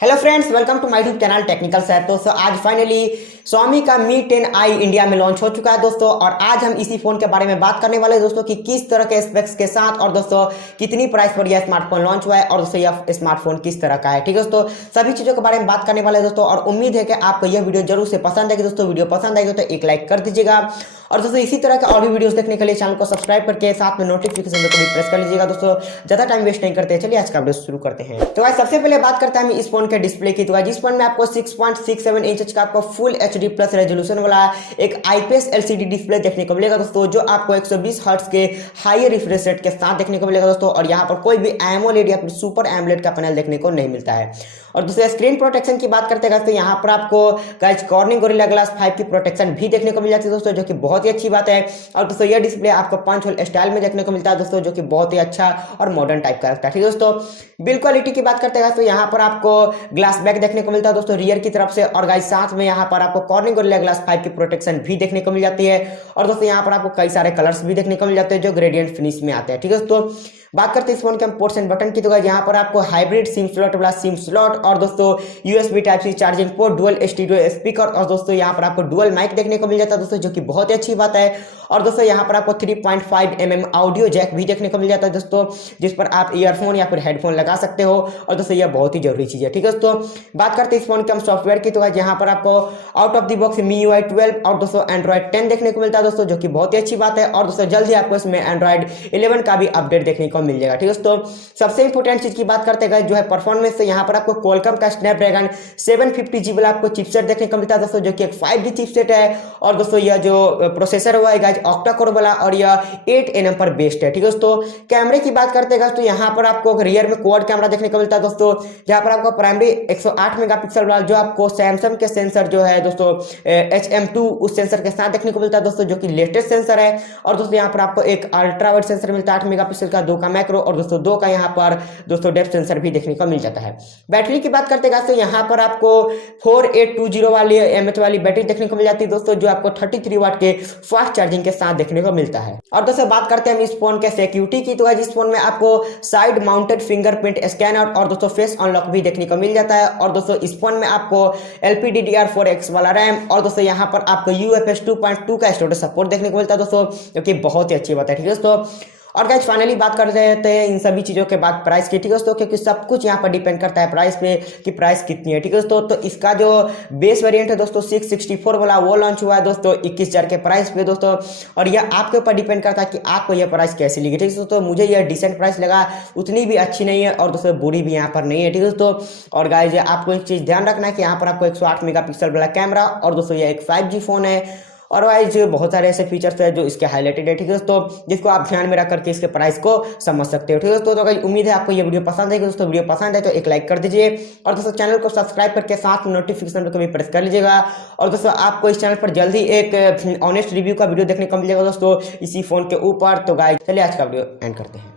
Hello friends, welcome to my YouTube channel technical Saif. दोस्तों आज finally Xiaomi का Mi 10i India में launch हो चुका है दोस्तों, और आज हम इसी फोन के बारे में बात करने वाले हैं दोस्तों कि किस तरह के स्पेक्स के साथ और दोस्तों कितनी प्राइस पर यह स्मार्टफोन लॉन्च हुआ है और दोस्तों यह स्मार्टफोन किस तरह का है। ठीक है दोस्तों, सभी चीजों के बारे में बात करने वाले हैं दोस्तों, और उम्मीद है कि आपको यह वीडियो जरूर से पसंद आएगी दोस्तों। वीडियो पसंद आएगी तो एक लाइक कर दीजिएगा, और दोस्तों इसी तरह के और भी वीडियोस देखने के लिए चैनल को सब्सक्राइब करके साथ में नोटिफिकेशन को भी प्रेस कर लीजिएगा दोस्तों। ज्यादा टाइम वेस्ट नहीं करते, चलिए आज का वीडियो शुरू करते हैं। तो आज सबसे पहले बात करते हैं हम इस फोन के डिस्प्ले की। तो आज इस फोन में आपको 6.67 इंच का आपको फुल एचडी प्लस रेजोल्यूशन वाला एक आईपीएस एलसीडी डिस्प्ले देखने को मिलेगा दोस्तों, जो आपको 120 हर्ट्ज के हाई रिफ्रेश रेट के साथ देखने को मिलेगा दोस्तों। और यहाँ पर कोई भी एमोलेड या फिर सुपर एमोलेड का पैनल देखने को नहीं मिलता है। और दूसरे स्क्रीन प्रोटेक्शन की बात करते हैं तो यहाँ पर आपको गाइस कॉर्निंग गोरिल्ला ग्लास 5 की प्रोटेक्शन भी देखने को मिल जाती है दोस्तों, जो कि बहुत ही अच्छी बात है। और दोस्तों यह डिस्प्ले आपको पंच होल स्टाइल में देखने को मिलता है दोस्तों, जो कि बहुत ही अच्छा और मॉडर्न टाइप का लगता है। ठीक है दोस्तों, बिल्ड क्वालिटी की बात करते हैं तो यहाँ पर आपको ग्लास बैक देखने को मिलता है दोस्तों रियर की तरफ से, और गाइस साथ में यहाँ पर आपको कॉर्निंग गोरिल्ला ग्लास 5 की प्रोटेक्शन भी देखने को मिल जाती है। और दोस्तों यहाँ पर आपको कई सारे कलर्स भी देखने को मिल जाते हैं जो ग्रेडियंट फिनिश में आते हैं। ठीक है दोस्तों, बात करते हैं इस फोन के हम पोर्ट्स एंड बटन की। तो यहाँ पर आपको हाइब्रिड सिम स्लॉट वाला सिम स्लॉट, और दोस्तों USB type C charging port, dual stereo speaker, और दोस्तों यहाँ पर आपको डुअल माइक देखने को मिल जाता है दोस्तों, जो कि बहुत ही अच्छी बात है। और दोस्तों यहाँ पर आपको 3.5 mm ऑडियो जैक भी देखने को मिल जाता है दोस्तों, जिस पर आप ईयरफोन या फिर हेडफोन लगा सकते हो। और दोस्तों यह बहुत ही जरूरी चीज है। ठीक है दोस्तों, बात करते हैं इस फोन के हम सॉफ्टवेयर की। तो यहाँ पर आपको out of the box MIUI 12 और दोस्तों एंड्रॉइड 10 देखने को मिलता है दोस्तों, जो कि बहुत ही अच्छी बात है। और दोस्तों जल्द ही आपको इसमें एंड्रॉइड 11 का भी अपडेट देखने को मिल जाएगा। ठीक है दोस्तों, सबसे इंपोर्टेंट चीज की बात करते हैं जो है परफॉर्मेंस से, यहाँ पर आपको क्वालकॉम का स्नैपड्रैगन 750G वाला आपको चिपसेट देखने को मिलता है दोस्तों, जो कि एक 5G चिपसेट है। और दोस्तों यह जो प्रोसेसर हुआ है गाइस ऑक्टा कोर वाला, और यह 8nm पर बेस्ड है। ठीक है दोस्तों, कैमरे की बात करते हैं तो यहाँ पर आपको रियर में क्वाड कैमरा देखने को मिलता है दोस्तों, जहाँ पर आपको प्राइमरी 108 मेगापिक्सल वाला जो आपको सैमसंग के सेंसर जो है दोस्तों HM2 उस सेंसर के साथ देखने को मिलता है दोस्तों, जो कि लेटेस्ट सेंसर है। और दोस्तों यहाँ पर आपको एक अल्ट्रा वाइड सेंसर मिलता है 8 मेगापिक्सल का, 2 का मैक्रो, और दोस्तों 2 का यहाँ पर दोस्तों डेप्थ सेंसर भी देखने को मिल जाता है। बैटरी की बात करते हैं तो यहाँ पर आपको 4820 वाली mAh वाली बैटरी देखने को मिल जाती है दोस्तों, जो आपको 33 वाट के फास्ट चार्जिंग के साथ देखने को मिलता है। और दोस्तों बात करते हैं हम इस फोन के सिक्योरिटी की। तो इस फोन में आपको साइड माउंटेड फिंगरप्रिंट स्कैनर और दोस्तों फेस अनलॉक भी देखने को मिल जाता है। और दोस्तों इस फोन में आपको LPDDR4X वाला रैम, और दोस्तों यहाँ पर आपको UFS 2.2 का स्टोरेज सपोर्ट देखने को मिलता है दोस्तों, जो कि बहुत ही अच्छी बात है। ठीक है दोस्तों, और गाइस फाइनली बात कर लेते हैं इन सभी चीजों के बाद प्राइस की। ठीक है दोस्तों, क्योंकि सब कुछ यहाँ पर डिपेंड करता है प्राइस पे कि प्राइस कितनी है। ठीक है दोस्तों, तो इसका जो बेस वेरिएंट है दोस्तों 664 वाला वो लॉन्च हुआ है दोस्तों 21,000 के प्राइस पे दोस्तों, और यह आपके ऊपर डिपेंड करता है कि आपको यह प्राइस कैसी लगी। ठीक है दोस्तों, मुझे यह डिसेंट प्राइस लगा, उतनी भी अच्छी नहीं है और दोस्तों बुरी भी यहाँ पर नहीं है। ठीक है दोस्तों, और गाइस आपको एक चीज ध्यान रखना है कि यहाँ पर आपको 108 मेगापिक्सल वाला कैमरा, और दोस्तों यह एक 5G फोन है, और वाइज बहुत सारे ऐसे फीचर्स है जो इसके हाईलाइटेड है। ठीक है दोस्तों, जिसको आप ध्यान में रख करके इसके प्राइस को समझ सकते हो। ठीक है दोस्तों, तो गाइस उम्मीद है आपको ये वीडियो पसंद आएगी दोस्तों। वीडियो पसंद है तो एक लाइक कर दीजिए, और दोस्तों चैनल को सब्सक्राइब करके साथ में नोटिफिकेशन को भी प्रेस कर लीजिएगा। और दोस्तों आपको इस चैनल पर जल्दी एक ऑनेस्ट रिव्यू का वीडियो देखने को मिलेगा दोस्तों इसी फोन के ऊपर। तो गाइस चलिए आज का वीडियो एंड करते हैं।